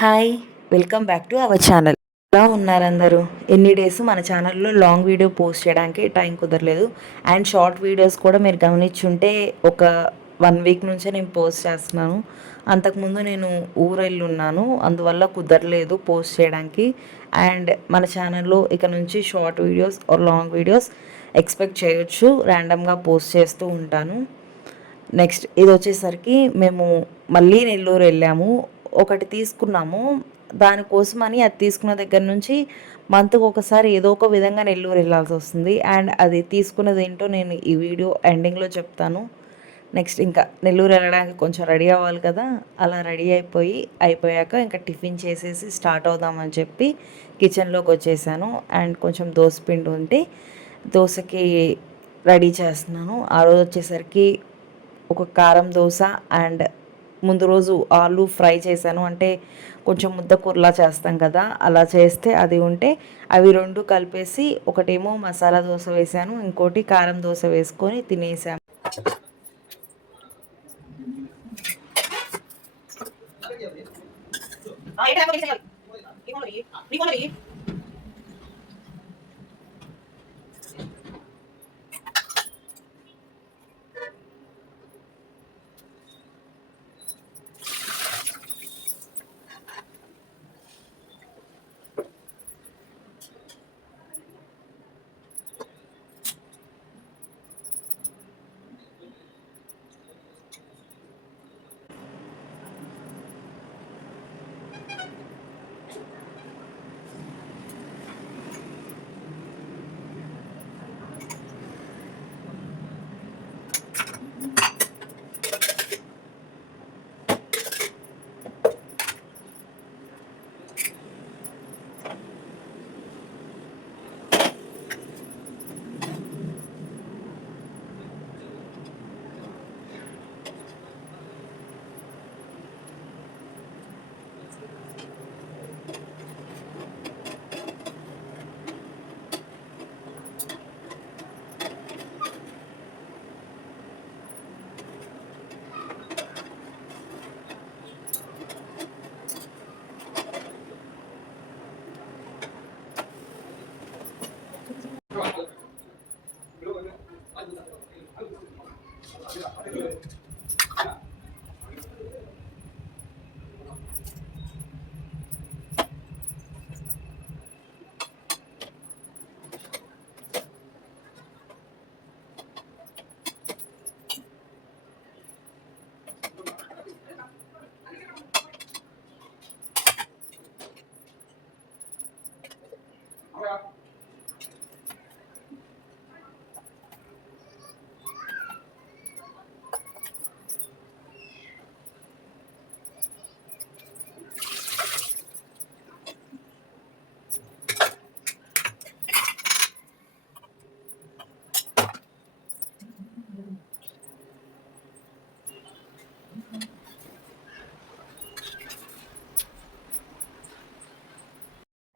Hi, welcome back to our channel. ఎలా ఉన్నారు అందరూ? ఎన్ని డేస్ మన ఛానల్లో లాంగ్ వీడియో పోస్ట్ చేయడానికి టైం కుదరలేదు. అండ్ షార్ట్ వీడియోస్ కూడా మీరు గమనించుంటే ఒక 1 వీక్ నుంచే నేను పోస్ట్ చేస్తున్నాను. అంతకుముందు నేను ఊరెళ్ళున్నాను, అందువల్ల కుదరలేదు పోస్ట్ చేయడానికి. అండ్ మన ఛానల్లో ఇక నుంచి short videos or long videos expect చేయొచ్చు. ర్యాండమ్గా పోస్ట్ చేస్తూ ఉంటాను. నెక్స్ట్ ఇది వచ్చేసరికి మేము మళ్ళీ నెల్లూరు వెళ్ళాము. ఒకటి తీసుకున్నాము, దానికోసమని అది తీసుకున్న దగ్గర నుంచి మంత్కి ఒకసారి ఏదో ఒక విధంగా నెల్లూరు వెళ్ళాల్సి వస్తుంది. అండ్ అది తీసుకున్నది ఏంటో నేను ఈ వీడియో ఎండింగ్లో చెప్తాను. నెక్స్ట్ ఇంకా నెల్లూరు వెళ్ళడానికి కొంచెం రెడీ అవ్వాలి కదా, అలా రెడీ అయిపోయాక ఇంకా టిఫిన్ చేసేసి స్టార్ట్ అవుదామని చెప్పి కిచెన్లోకి వచ్చేసాను. అండ్ కొంచెం దోశ పిండి ఉంటే దోశకి రెడీ చేస్తున్నాను. ఆ రోజు వచ్చేసరికి ఒక కారం దోశ అండ్ ముందు రోజు ఆలు ఫ్రై చేశాను. అంటే కొంచెం ముద్ద కూరలా చేస్తాం కదా, అలా చేస్తే అది ఉంటే అవి రెండు కలిపేసి ఒకటేమో మసాలా దోశ వేసాను, ఇంకోటి కారం దోశ వేసుకొని తినేసాను.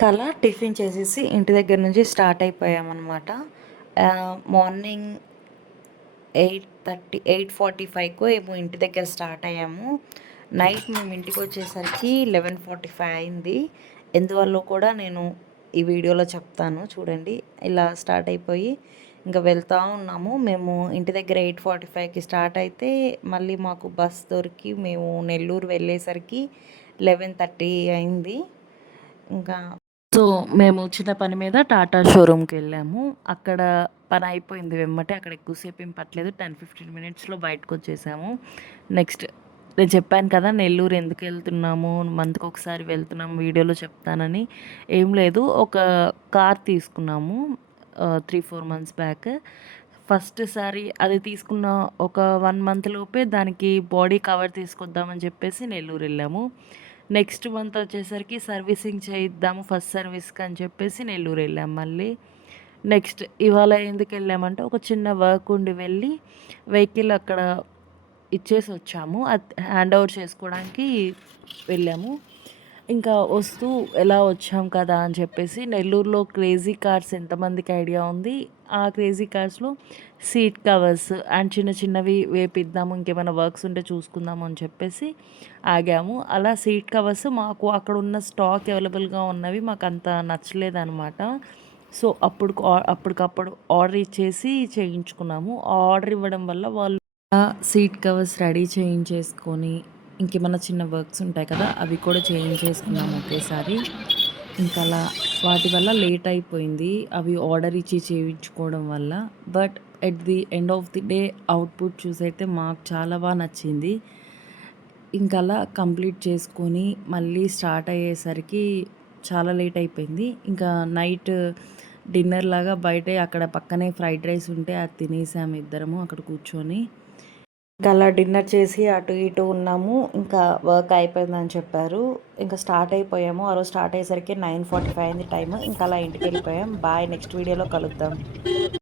అలా టిఫిన్ చేసేసి ఇంటి దగ్గర నుంచి స్టార్ట్ అయిపోయామన్నమాట. మార్నింగ్ 8:45కో ఏమో ఇంటి దగ్గర స్టార్ట్ అయ్యాము. నైట్ మేము ఇంటికి వచ్చేసరికి 11:45 అయింది. ఎందువల్ల కూడా నేను ఈ వీడియోలో చెప్తాను చూడండి. ఇలా స్టార్ట్ అయిపోయి ఇంకా వెళ్తూ ఉన్నాము. మేము ఇంటి దగ్గర 8:45కి స్టార్ట్ అయితే మళ్ళీ మాకు బస్ దొరికి మేము నెల్లూరు వెళ్ళేసరికి 11:30 అయింది. ఇంకా సో మేము చిన్న పని మీద టాటా షోరూమ్కి వెళ్ళాము. అక్కడ పని అయిపోయింది వెమ్మటే, అక్కడ ఎక్కువసేపు ఏం పట్టలేదు, 10-15 మినిట్స్లో బయటకు వచ్చేసాము. నెక్స్ట్ నేను చెప్పాను కదా నెల్లూరు ఎందుకు వెళ్తున్నాము, మంత్కి ఒకసారి వెళ్తున్నాము, వీడియోలో చెప్తానని. ఏం లేదు, ఒక కార్ తీసుకున్నాము 3-4 మంత్స్ బ్యాక్. ఫస్ట్ సారి అది తీసుకున్న ఒక 1 మంత్ లోపే దానికి బాడీ కవర్ తీసుకొద్దామని చెప్పేసి నెల్లూరు వెళ్ళాము. నెక్స్ట్ మంత్ వచ్చేసరికి సర్వీసింగ్ చేయిద్దాము ఫస్ట్ సర్వీస్కి అని చెప్పేసి నెల్లూరు వెళ్ళాము మళ్ళీ. నెక్స్ట్ ఇవాళ ఎందుకు వెళ్ళామంటే ఒక చిన్న వర్క్ ఉండి వెళ్ళి వెహికల్ అక్కడ ఇచ్చేసి వచ్చాము, అది హ్యాండ్ ఓవర్ చేసుకోవడానికి వెళ్ళాము. ఇంకా వస్తూ ఎలా వచ్చాం కదా అని చెప్పేసి నెల్లూరులో క్రేజీ కార్స్ ఎంతమందికి ఐడియా ఉంది, ఆ క్రేజీ కార్స్‌లో సీట్ కవర్స్ అండ్ చిన్న చిన్నవి వేపిద్దాము, ఇంకేమైనా వర్క్స్ ఉంటే చూసుకుందాము అని చెప్పేసి ఆగాము. అలా సీట్ కవర్స్ మాకు అక్కడున్న స్టాక్ అవైలబుల్‌గా ఉన్నవి మాకంత నచ్చలేదనమాట. సో, అప్పటికప్పుడు ఆర్డర్ ఇచ్చేసి చేయించుకున్నాము. ఆర్డర్ ఇవ్వడం వల్ల వాళ్ళు సీట్ కవర్స్ రెడీ చేయించేసుకొని, ఇంకేమన్నా చిన్న వర్క్స్ ఉంటాయి కదా! అవి కూడా చేయించేసుకున్నాము ఒకేసారి. ఇంకలా వాటి వల్ల లేట్ అయిపోయింది. అవి ఆర్డర్ ఇచ్చి చేయించుకోవడం వల్ల. But at the end of the day output చూసైతే మాకు చాలా నచ్చింది. ఇంకలా కంప్లీట్ చేసుకొని మళ్ళీ స్టార్ట్ అయ్యేసరికి చాలా లేట్ అయిపోయింది. ఇంకా నైట్ డిన్నర్‌లాగా బయటే అక్కడ పక్కనే ఫ్రైడ్ రైస్ ఉంటే అది తినేసాము ఇద్దరము అక్కడ కూర్చొని. ఇంకా అలా డిన్నర్ చేసి అటు ఇటు ఉన్నాము. ఇంకా వర్క్ అయిపోయిందని చెప్పారు. ఇంకా స్టార్ట్ అయిపోయాము. ఆ రోజు స్టార్ట్ అయ్యేసరికి 9:45 అయింది టైము. ఇంకా అలా ఇంటికెళ్ళిపోయాం. బాయ్. నెక్స్ట్ వీడియోలో కలుద్దాం.